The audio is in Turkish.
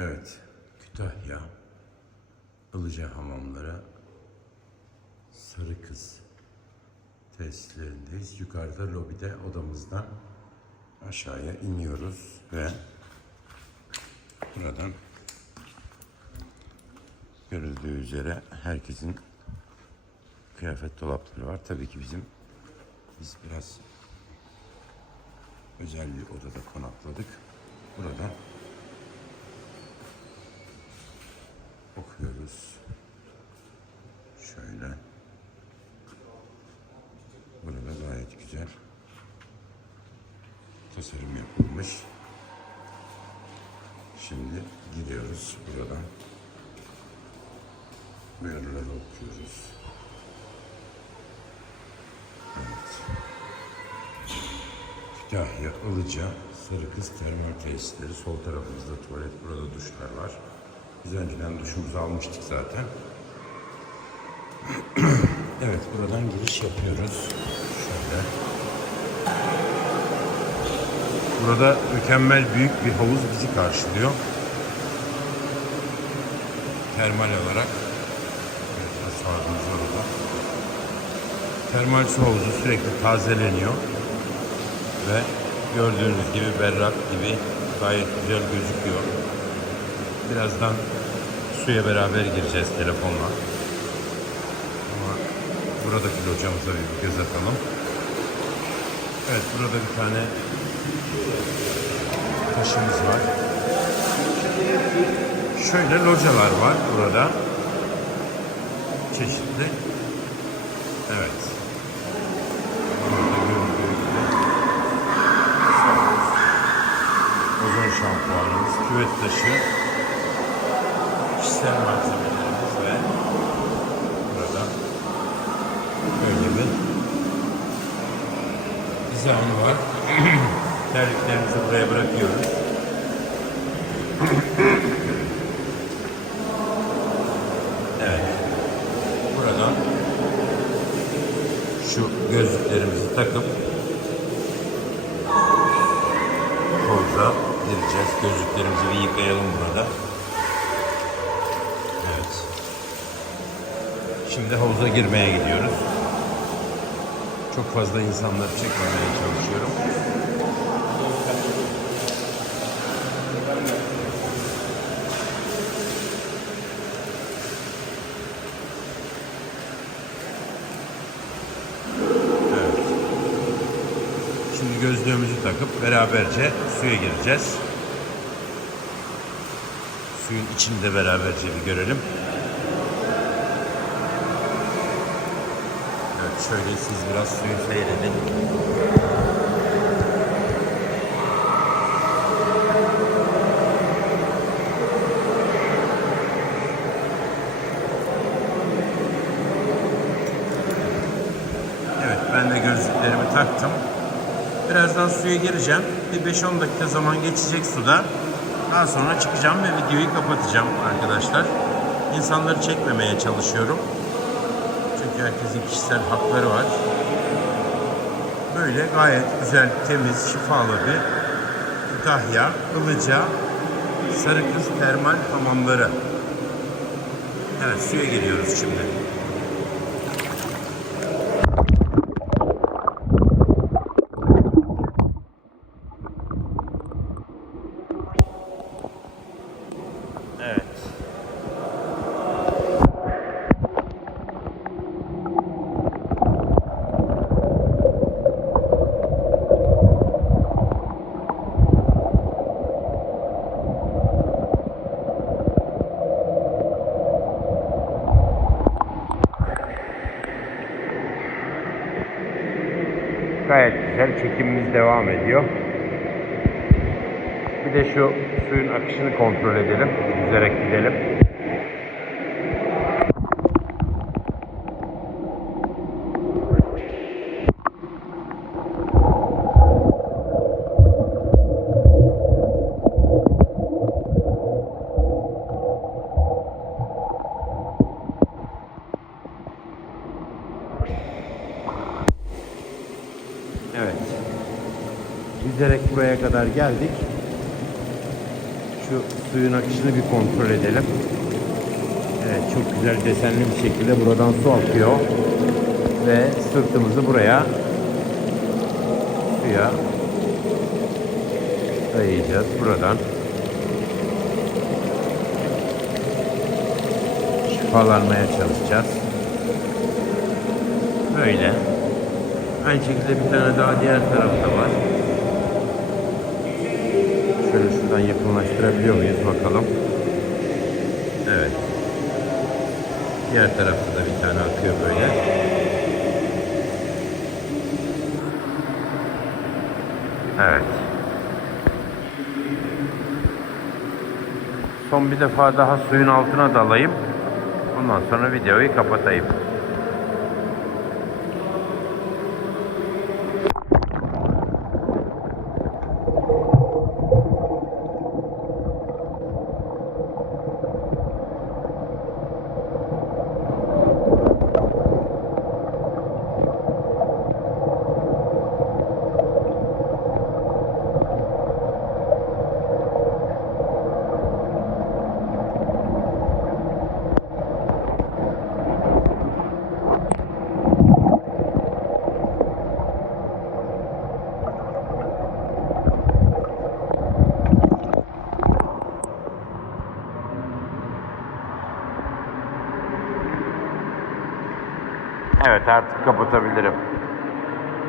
Evet, Kütahya, Ilıca hamamlara Sarı Kız tesislerindeyiz. Yukarıda lobide odamızdan aşağıya iniyoruz ve buradan görüldüğü üzere herkesin kıyafet dolapları var. Tabii ki bizim biz biraz özel bir odada konakladık. Burada okuyoruz. Şöyle. Burada gayet güzel tasarım yapılmış. Şimdi gidiyoruz buradan. Uyarıları okuyoruz. Evet. Kütahya, Ilıca, Sarı Kız Termal Tesisleri. Sol tarafımızda tuvalet, burada duşlar var. Biz önceden duşumuzu almıştık zaten. evet, buradan giriş yapıyoruz. Şöyle. Burada mükemmel büyük bir havuz bizi karşılıyor. Termal olarak. Evet, asfaltımız orada. Termal su havuzu sürekli tazeleniyor. Ve gördüğünüz gibi berrak gibi gayet güzel gözüküyor. Birazdan suya beraber gireceğiz telefonla. Ama buradaki locamıza bir göz atalım. Evet burada bir tane taşımız var. Şöyle localar var burada. Çeşitli. Evet. Ozon şampuanımız, küvet taşı, kişisel malzemelerimiz ve burada böyle bir dizaynı var. Terliklerimizi buraya bırakıyoruz. Evet. Buradan şu gözlüklerimizi takıp havuza gireceğiz. Gözlüklerimizi bir yıkayalım burada. Evet. Şimdi havuza girmeye gidiyoruz. Çok fazla insanları çekmemeye çalışıyorum. Şimdi gözlüğümüzü takıp beraberce suya gireceğiz. Suyun içini de beraberce bir görelim. Şöyle siz biraz suyu seyredin. Evet ben de gözlüklerimi taktım. Birazdan suya gireceğim. Bir 5-10 dakika zaman geçecek suda. Daha sonra çıkacağım ve videoyu kapatacağım arkadaşlar. İnsanları çekmemeye çalışıyorum. Herkesin kişisel hakları var. Böyle gayet güzel, temiz, şifalı bir Kütahya, Ilıca, Sarı Kız Termal Hamamları. Evet suya giriyoruz şimdi. Evet. Gayet güzel çekimimiz devam ediyor. Bir de şu suyun akışını kontrol edelim. Yüzerek gidelim. Yüzerek buraya kadar geldik. Şu suyun akışını bir kontrol edelim. Evet çok güzel desenli bir şekilde buradan su akıyor. Ve sırtımızı buraya suya dayayacağız buradan. Şifalanmaya çalışacağız. Böyle. Aynı şekilde bir tane daha diğer tarafta var. Şöyle şuradan yakınlaştırabiliyor muyuz bakalım. Evet. Diğer tarafta da bir tane akıyor böyle. Evet. Son bir defa daha suyun altına dalayım. Ondan sonra videoyu kapatayım. Evet artık kapatabilirim.